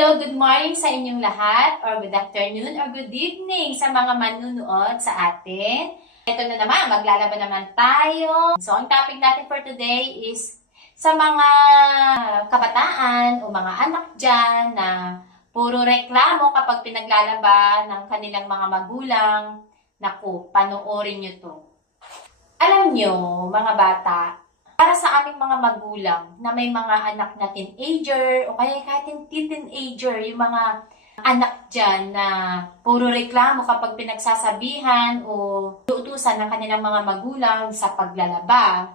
Hello, good morning sa inyong lahat, or good afternoon, or good evening sa mga manunood sa atin. Ito na naman, maglalaban naman tayo. So, ang topic natin for today is sa mga kabataan o mga anak dyan na puro reklamo kapag pinaglalaban ng kanilang mga magulang. Naku, panoorin nyo to. Alam nyo, mga bata, para sa aming mga magulang na may mga anak na teenager o kaya kahit hindi teenager, yung mga anak dyan na puro reklamo kapag pinagsasabihan o uutusan ng kanilang mga magulang sa paglalaba,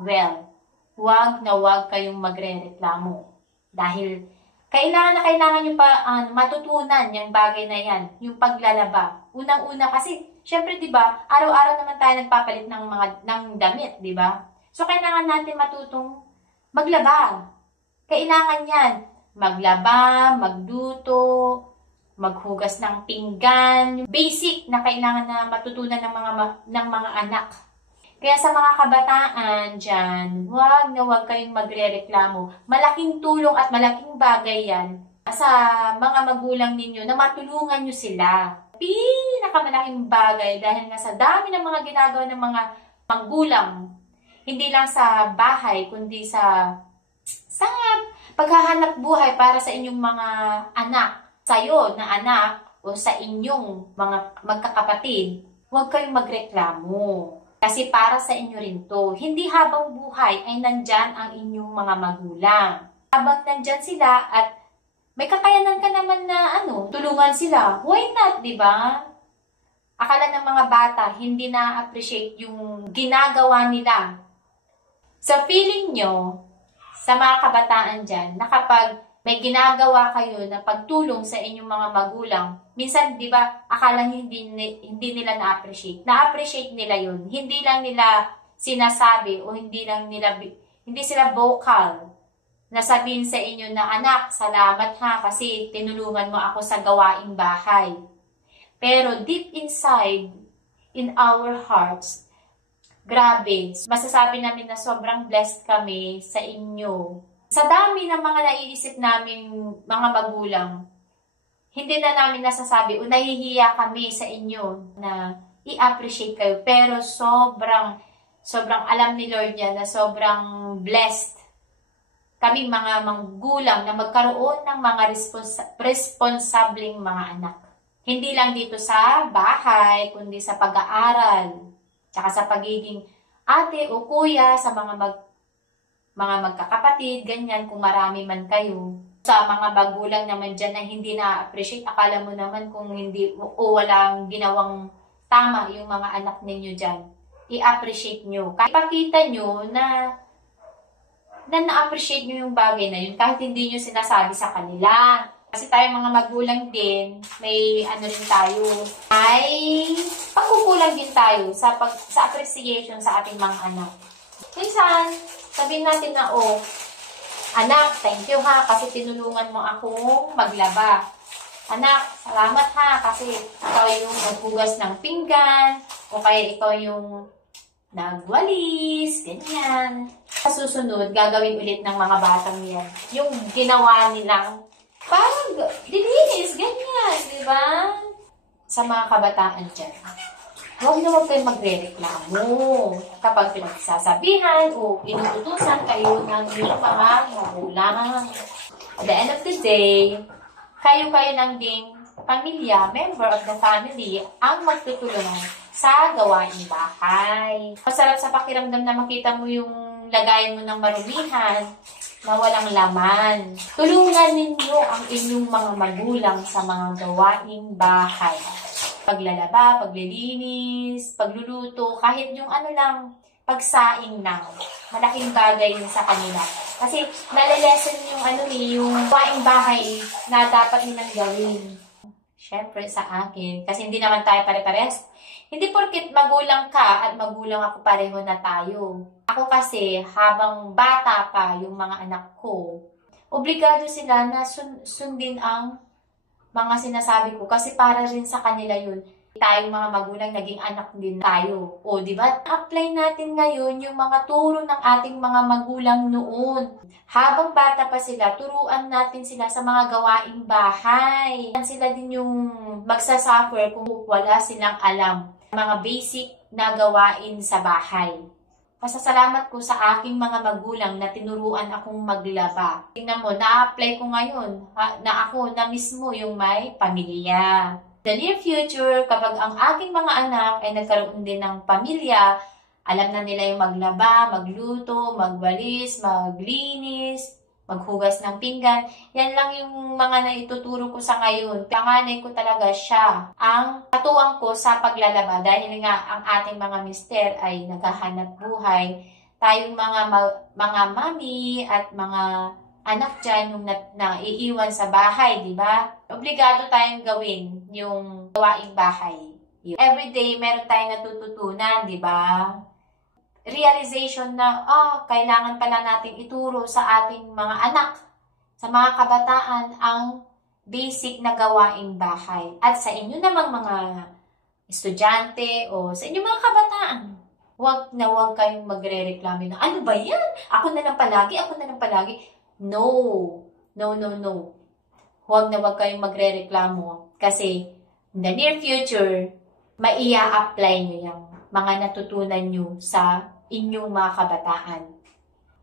well, huwag na huwag kayong magre-reklamo. Dahil kailangan nyo pa matutunan yung bagay na yan, yung paglalaba. Unang-una kasi, syempre 'di ba, araw-araw naman tayo nagpapalit ng damit, 'di ba? So, kailangan natin matutong maglaba. Kailangan yan. Maglaba, magluto, maghugas ng pinggan. Basic na kailangan na matutunan ng mga anak. Kaya sa mga kabataan dyan, huwag na huwag kayong magre-reklamo. Malaking tulong at malaking bagay yan sa mga magulang ninyo na matulungan nyo sila. Pinakamalaking bagay dahil nga sa dami ng mga ginagawa ng mga magulang, hindi lang sa bahay, kundi sa paghahanap buhay para sa inyong mga anak, sa'yo na anak o sa inyong mga magkakapatid, huwag kayong magreklamo. Kasi para sa inyo rin to. Hindi habang buhay ay nandyan ang inyong mga magulang. Habang nandyan sila at may kakayanan ka naman na tulungan sila, why not, di ba? Akala ng mga bata, hindi na-appreciate yung ginagawa nila. So, feeling nyo, sa mga kabataan dyan, na kapag may ginagawa kayo na pagtulong sa inyong mga magulang, minsan, di ba, akala hindi nila na-appreciate. Na-appreciate nila yun. Hindi lang nila sinasabi o hindi sila vocal na sabihin sa inyo na, anak, salamat ha, kasi tinulungan mo ako sa gawaing bahay. Pero deep inside, in our hearts, grabe, masasabi namin na sobrang blessed kami sa inyo. Sa dami ng mga naiisip naming mga magulang, hindi na namin nasasabi o nahihiya kami sa inyo na i-appreciate kayo. Pero sobrang alam ni Lord yan na sobrang blessed kaming mga magulang na magkaroon ng mga responsableng mga anak. Hindi lang dito sa bahay, kundi sa pag-aaral. Tsaka sa pagiging ate o kuya sa mga magkakapatid, ganyan, kung marami man kayo. Sa mga magulang naman dyan na hindi na-appreciate, akala mo naman kung hindi o walang ginawang tama yung mga anak ninyo dyan. I-appreciate nyo. Kahit ipakita nyo na na-appreciate nyo yung bagay na yun, kahit hindi nyo sinasabi sa kanila. Kasi tayo mga magulang din, may rin tayo, may pagkukulang din tayo sa appreciation sa ating mga anak. Minsan, sabihin natin na, anak, thank you ha, kasi tinulungan mo akong maglaba. Anak, salamat ha, kasi ikaw yung naghugas ng pinggan, o kaya ikaw yung nagwalis, ganyan. Sa susunod, gagawin ulit ng mga batang yan. Yung ginawa nilang dilinis, ganyan, di ba? Sa mga kabataan dyan, huwag na huwag kayong magre-reklamo kapag pinagsasabihan o inutusan kayo ng inyong mga magulang. At the end of the day, kayo lang ding pamilya, member of the family, ang magtutulungan sa gawaing bahay. Masarap sa pakiramdam na makita mo yung lagayan mo ng marumihan na walang laman. Tulungan ninyo ang inyong mga magulang sa mga gawaing bahay. Paglalaba, paglilinis, pagluluto, kahit yung pagsaing lang. Malaking bagay yun sa kanila. Kasi nalilesen yung gawaing bahay na dapat nilang gawin. Siyempre sa akin, kasi hindi naman tayo pare-pares. Hindi porket magulang ka at magulang ako pareho na tayo. Ako kasi, habang bata pa yung mga anak ko, obligado sila na sundin ang mga sinasabi ko kasi para rin sa kanila yun. tayong mga magulang, naging anak din tayo. O, di ba? Apply natin ngayon yung mga turo ng ating mga magulang noon. Habang bata pa sila, turuan natin sila sa mga gawaing bahay. Sila din yung magsasuffer kung wala silang alam. Mga basic na gawain sa bahay. Pasasalamat ko sa aking mga magulang na tinuruan akong maglaba. Tingnan mo, na-apply ko ngayon na ako na mismo yung may pamilya. The near future, kapag ang aking mga anak ay nagkaroon din ng pamilya, alam na nila yung maglaba, magluto, magwalis, maglinis, maghugas ng pinggan. Yan lang yung mga naituturo ko sa ngayon. Panganay ko talaga siya ang katuwang ko sa paglalaba dahil nga ang ating mga mister ay naghahanap buhay. Tayong mga mami at mga anak dyan yung naiiwan sa bahay, di ba? Obligado tayong gawin yung gawaing bahay. Everyday meron tayong natututunan, di ba? Realization na, kailangan pala natin ituro sa ating mga anak, sa mga kabataan, ang basic na gawaing bahay. At sa inyo namang mga estudyante o sa inyong mga kabataan, huwag kayong magre-reklamo na, ano ba yan? Ako na lang palagi. No. Huwag kayong magre-reklamo kasi in the near future, maia-apply nyo yung mga natutunan nyo sa inyong mga kabataan.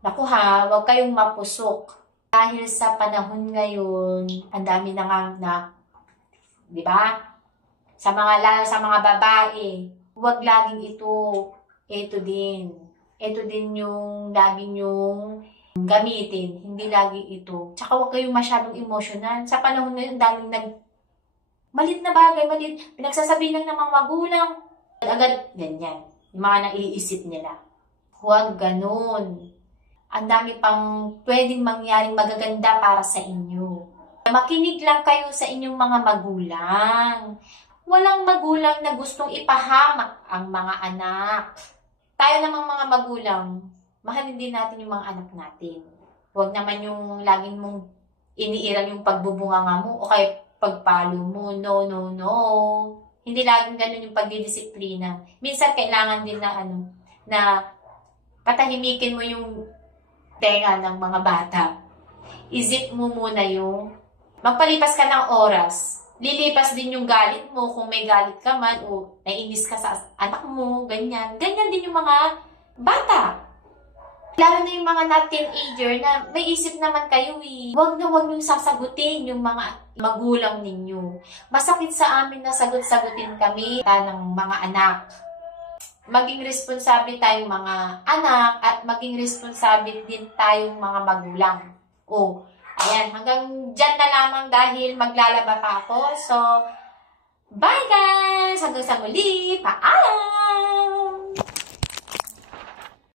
Naku ha, huwag kayong mapusok. Dahil sa panahon ngayon, ang dami na nga na, di ba? Lalo sa mga babae, huwag laging ito din. Ito din yung laging yung gamitin, hindi lagi ito. Tsaka huwag kayong masyadong emotional. Sa panahon ngayon, daming malit na bagay, pinagsasabi lang ng mga magulang. Agad, ganyan. Yung mga naiisip nila. Huwag ganun. Ang dami pang pwedeng mangyaring magaganda para sa inyo. Makinig lang kayo sa inyong mga magulang. Walang magulang na gustong ipahamak ang mga anak. Tayo namang mga magulang, mahalin din natin yung mga anak natin. Huwag naman yung laging mong iniiral yung pagbubunganga mo o kaya pagpalo mo. No. Hindi laging ganun yung pagdidisiplina. Minsan kailangan din na patahimikin mo yung tenga ng mga bata. Isip mo muna yung magpalipas ka ng oras. Lilipas din yung galit mo kung may galit ka man o naiinis ka sa anak mo, ganyan. Ganyan din yung mga bata. Lalo na yung mga teenager na may isip naman kayo eh. Huwag yung sasagutin yung mga magulang ninyo. Masakit sa amin na sagot-sagutin kami ng mga anak. Maging responsable tayong mga anak at maging responsable din tayong mga magulang. Ayan, hanggang dyan na lamang dahil maglalaba pa ako. So, bye guys! Hanggang sa muli! Paalam!